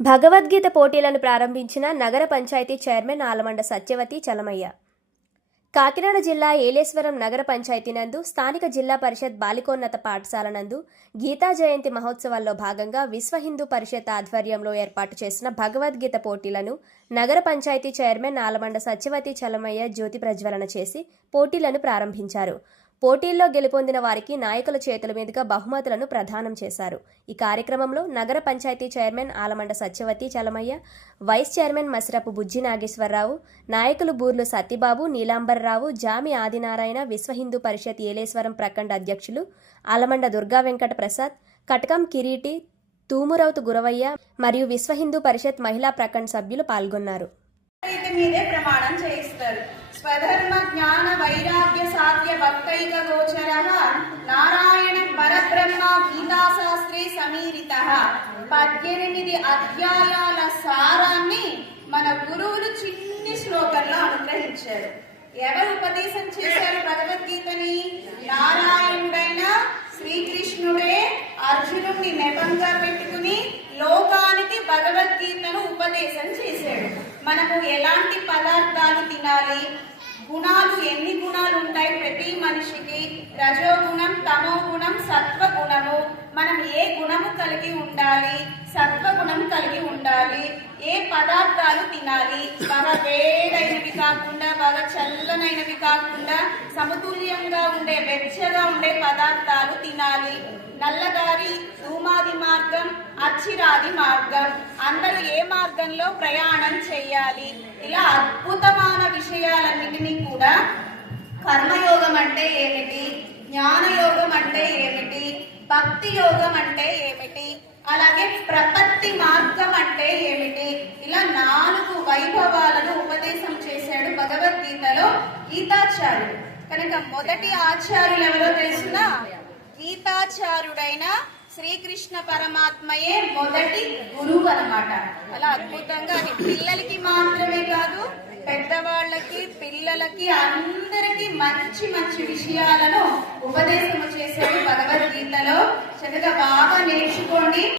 భగవద్గీత పోటీలను ప్రారంభించిన నగర పంచాయతీ చైర్మన్ ఆలమండ సత్యవతి చలమయ్య. కాకినాడ జిల్లా ఏలేశ్వరం నగర పంచాయతీ నందు స్థానిక జిల్లా పరిషత్ బాలికోన్నత పాఠశాల నందు గీతా జయంతి మహోత్సవాల్లో భాగంగా విశ్వ హిందూ పరిషత్ ఆధ్వర్యంలో ఏర్పాటు చేసిన భగవద్గీత పోటీలను నగర పంచాయతీ చైర్మన్ ఆలమండ సత్యవతి చలమయ్య జ్యోతి ప్రజ్వలన చేసి పోటీలను ప్రారంభించారు. పోటీల్లో గెలుపొందిన వారికి నాయకుల చేతుల మీదుగా బహుమతులను ప్రదానం చేశారు. ఈ కార్యక్రమంలో నగర panchayat chairman Alamanda Satyavathi Chalamaiah vice chairman Masirapu Bujji Nageswararao నాయకులు బూర్లు సత్యబాబు నీలాంబర్రావు జామి ఆదినారాయణ విశ్వ హిందూ పరిషత్ ఏలేశ్వరం ప్రఖండ అధ్యక్షులు ఆలమండ దుర్గా వెంకట ప్రసాద్ కటకం కిరీటి తూమురౌతు గురవయ్య మరియు విశ్వ హిందూ పరిషత్ మహిళా ప్రఖండ్ సభ్యులు పాల్గొన్నారు. మీదే ప్రమాణం చేయిస్తారు. స్వధర్మ వైరాగ్య సాధ్య భక్తైక గోచర నారాయణ పరబ్రహ్మ గీతాశాస్త్రే సమీరిత. పద్దెనిమిది అధ్యాయాల సారాన్ని మన గురువులు చిన్ని శ్లోకంలో అనుగ్రహించారు. ఎవరు ఉపదేశం చేశారు భగవద్గీతని? నారాయణుడైన శ్రీకృష్ణుడే అర్జునుడిని నెపంగా పెట్టుకుని లోకానికి భగవద్గీతను ఉపదేశం చేశాడు. మనము ఎలాంటి పదార్థాలు తినాలి? గుణాలు ఎన్ని గుణాలు ఉంటాయి ప్రతి మనిషికి? రజోగుణం తమో గుణం సత్వగుణము మనం ఏ గుణము కలిగి ఉండాలి? సత్వగుణం కలిగి ఉండాలి. ఏ పదార్థాలు తినాలి? బాగా వేడైనవి కాకుండా బాగా చల్లనైనవి కాకుండా సమతుల్యంగా ఉండే వెచ్చగా ఉండే పదార్థాలు తినాలి. నల్లదారి సూమాది అచ్చిరాది మార్గం. అందరూ ఏ మార్గంలో ప్రయాణం చేయాలి? ఇలా అద్భుతమైన విషయాలన్నిటినీ కూడా కర్మయోగం అంటే ఏమిటి? జ్ఞానయోగం అంటే ఏమిటి? భక్తి యోగం అంటే ఏమిటి? అలాగే ప్రపత్తి మార్గం అంటే ఏమిటి? ఇలా నాలుగు వైభవాలను ఉపదేశం చేశాడు భగవద్గీతలో గీతాచార్యుడు. కనుక మొదటి ఆచార్యులు ఎవరో తెలుసునా? గీతాచార్యుడైన శ్రీకృష్ణ పరమాత్మయే మొదటి గురువు అన్నమాట. అలా అద్భుతంగా అది పిల్లలకి మాత్రమే కాదు పెద్దవాళ్ళకి పిల్లలకి అందరికీ మంచి మంచి విషయాలను ఉపదేశము చేశాడు భగవద్గీతలో. చక్కగా బాగా నేర్చుకోండి.